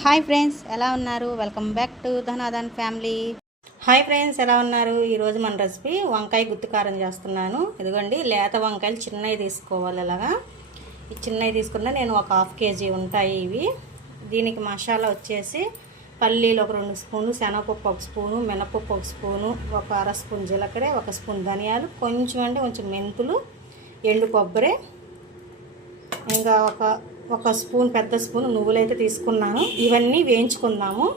Hi friends ఎలా ఉన్నారు? Welcome back to Dhanadhan family. Hi friends ఎలా ఉన్నారు? ఈరోజు మన రెసిపీ వంకాయ గుత్తుకారం చేస్తున్నాను. ఇదిగోండి లేత వంకాయలు చిన్నవి తీసుకోవాలి ఇలాగా. ఈ చిన్నవి తీసుకున్న నేను ఒక హాఫ్ కేజీ ఉంటాయి ఇవి. దీనికి మసాలా వచ్చేసి పల్లీలు ఒక రెండు స్పూను శనగపప్పు ఒక స్పూను మినపప్పు ఒక స్పూను ఒక అర స్పూన్ జీలకర్ర ఒక స్పూన్ ధనియాలు కొంచెం అంటే కొంచెం మెంతులు ఎండు కొబ్బరి ఇంకా ఒక ఒక స్పూన్ పెద్ద స్పూన్ నువ్వులైతే తీసుకున్నాను. ఇవన్నీ వేయించుకుందాము.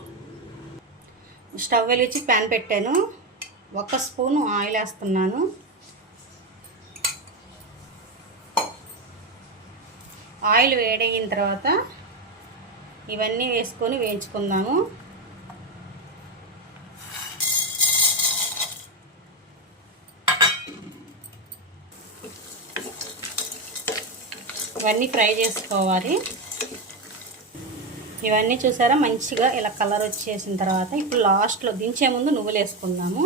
స్టవ్ వెలిచి ప్యాన్ పెట్టాను. ఒక స్పూన్ ఆయిల్ వేస్తున్నాను. ఆయిల్ వేడయిన తర్వాత ఇవన్నీ వేసుకొని వేయించుకుందాము. ఇవన్నీ ఫ్రై చేసుకోవాలి. ఇవన్నీ చూసారా? మంచిగా ఇలా కలర్ వచ్చేసిన తర్వాత ఇప్పుడు లాస్ట్లో దించే ముందు నువ్వులు వేసుకుందాము.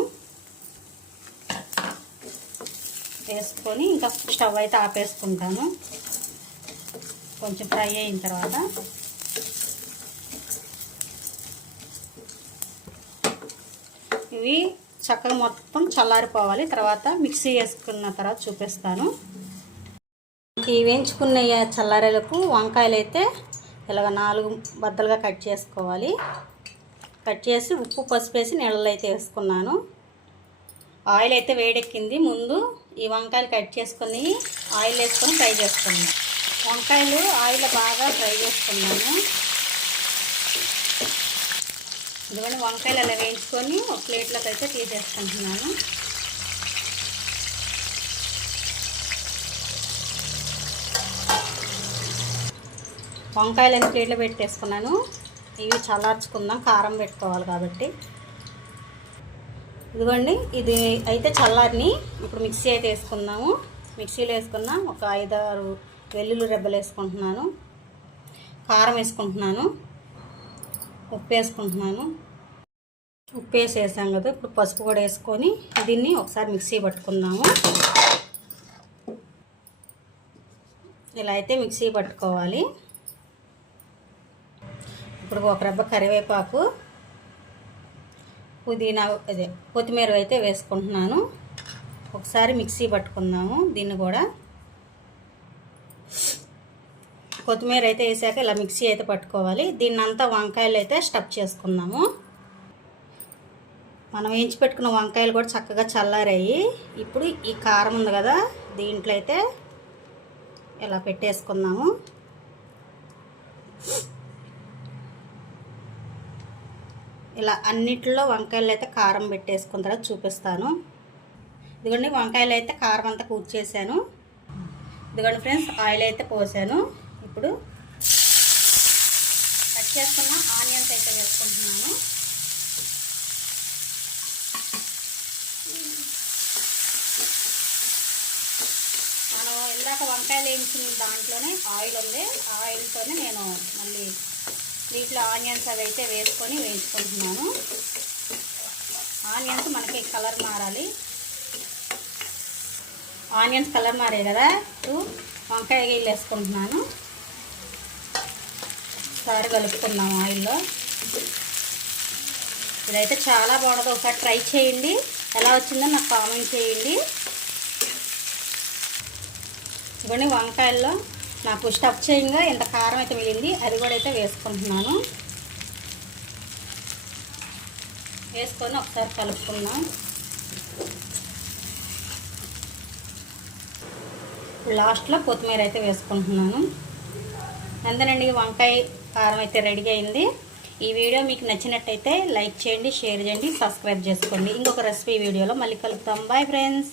వేసుకొని ఇంకా స్టవ్ అయితే ఆపేసుకుంటాను. కొంచెం ఫ్రై అయిన తర్వాత. ఇవి చక్కగా మొత్తం చల్లారిపోవాలి. తర్వాత మిక్సీ వేసుకున్న తర్వాత చూపిస్తాను. ఈ వేయించుకున్న చల్లారేలకు వంకాయలు అయితే ఇలాగ నాలుగు బద్దలుగా కట్ చేసుకోవాలి. కట్ చేసి ఉప్పు పసుపు వేసి నీళ్ళలో అయితే వేసుకున్నాను. ఆయిల్ అయితే వేడెక్కింది. ముందు ఈ వంకాయలు కట్ చేసుకొని ఆయిల్ వేసుకొని ఫ్రై చేసుకున్నాను. వంకాయలు ఆయిల్ బాగా ఫ్రై చేసుకున్నాను. ఇదిగోండి వంకాయలు అలా వేయించుకొని ఒక ప్లేట్లోకి అయితే తీసేసుకుంటున్నాను. వంకాయలు ఎన్ని ప్లేట్లో పెట్టేసుకున్నాను. ఇవి చల్లార్చుకుందాం కారం పెట్టుకోవాలి కాబట్టి. ఇదిగోండి ఇది అయితే చల్లారిని ఇప్పుడు మిక్సీ అయితే వేసుకుందాము. మిక్సీలో వేసుకున్నాం ఒక ఐదారు వెల్లుల్లి రెబ్బలు వేసుకుంటున్నాను. కారం వేసుకుంటున్నాను. ఉప్పు వేసుకుంటున్నాను. ఉప్పు వేసి వేసాం కదా ఇప్పుడు పసుపు కూడా వేసుకొని దీన్ని ఒకసారి మిక్సీ పట్టుకుందాము. ఇలా అయితే మిక్సీ పట్టుకోవాలి. ఇప్పుడు ఒక రబ్బ కరివేపాకు పుదీనా అదే కొత్తిమీర అయితే వేసుకుంటున్నాను. ఒకసారి మిక్సీ పట్టుకుందాము దీన్ని కూడా. కొత్తిమీర అయితే వేసాక ఇలా మిక్సీ అయితే పట్టుకోవాలి. దీన్ని అంతా వంకాయలు అయితే స్టఫ్ చేసుకుందాము. మనం వేయించి పెట్టుకున్న వంకాయలు కూడా చక్కగా చల్లారాయి. ఇప్పుడు ఈ కారం ఉంది కదా దీంట్లో అయితే ఇలా పెట్టేసుకుందాము. ఇలా అన్నిట్లో వంకాయలు అయితే కారం పెట్టేసుకున్న తర్వాత చూపిస్తాను. ఇదిగోండి వంకాయలు అయితే కారం అంతా కూర్చేసాను ఇదిగోండి ఫ్రెండ్స్ ఆయిల్ అయితే పోసాను. ఇప్పుడు కట్ చేసుకున్న ఆనియన్స్ అయితే వేసుకుంటున్నాను. మనం ఇందాక వంకాయలు వేయించిన దాంట్లోనే ఆయిల్ ఉంది. ఆయిల్తోనే నేను మళ్ళీ దీంట్లో ఆనియన్స్ అవి అయితే వేసుకొని వేయించుకుంటున్నాను. ఆనియన్స్ మనకి కలర్ మారాలి. ఆనియన్స్ కలర్ మారే కదా? ఇప్పుడు వంకాయ గిల్లు వేసుకుంటున్నాను. ఒకసారి కలుపుకుందాం ఆయిల్లో. ఇదైతే చాలా బాగుంటుంది. ఒకసారి ట్రై చేయండి. ఎలా వచ్చిందో నాకు కామెంట్ చేయండి. ఇవన్నీ వంకాయల్లో నాకు స్టఫ్ చేయంగా ఇంత కారం అయితే మిగిలింది అది కూడా అయితే వేసుకుంటున్నాను. వేసుకొని ఒకసారి కలుపుకుందాం. లాస్ట్లో కొత్తిమీర అయితే వేసుకుంటున్నాను. అంతేనండి వంకాయ కారం అయితే రెడీ అయింది. ఈ వీడియో మీకు నచ్చినట్టయితే లైక్ చేయండి షేర్ చేయండి సబ్స్క్రైబ్ చేసుకోండి. ఇంకొక రెసిపీ వీడియోలో మళ్ళీ కలుపుతాం. Bye friends!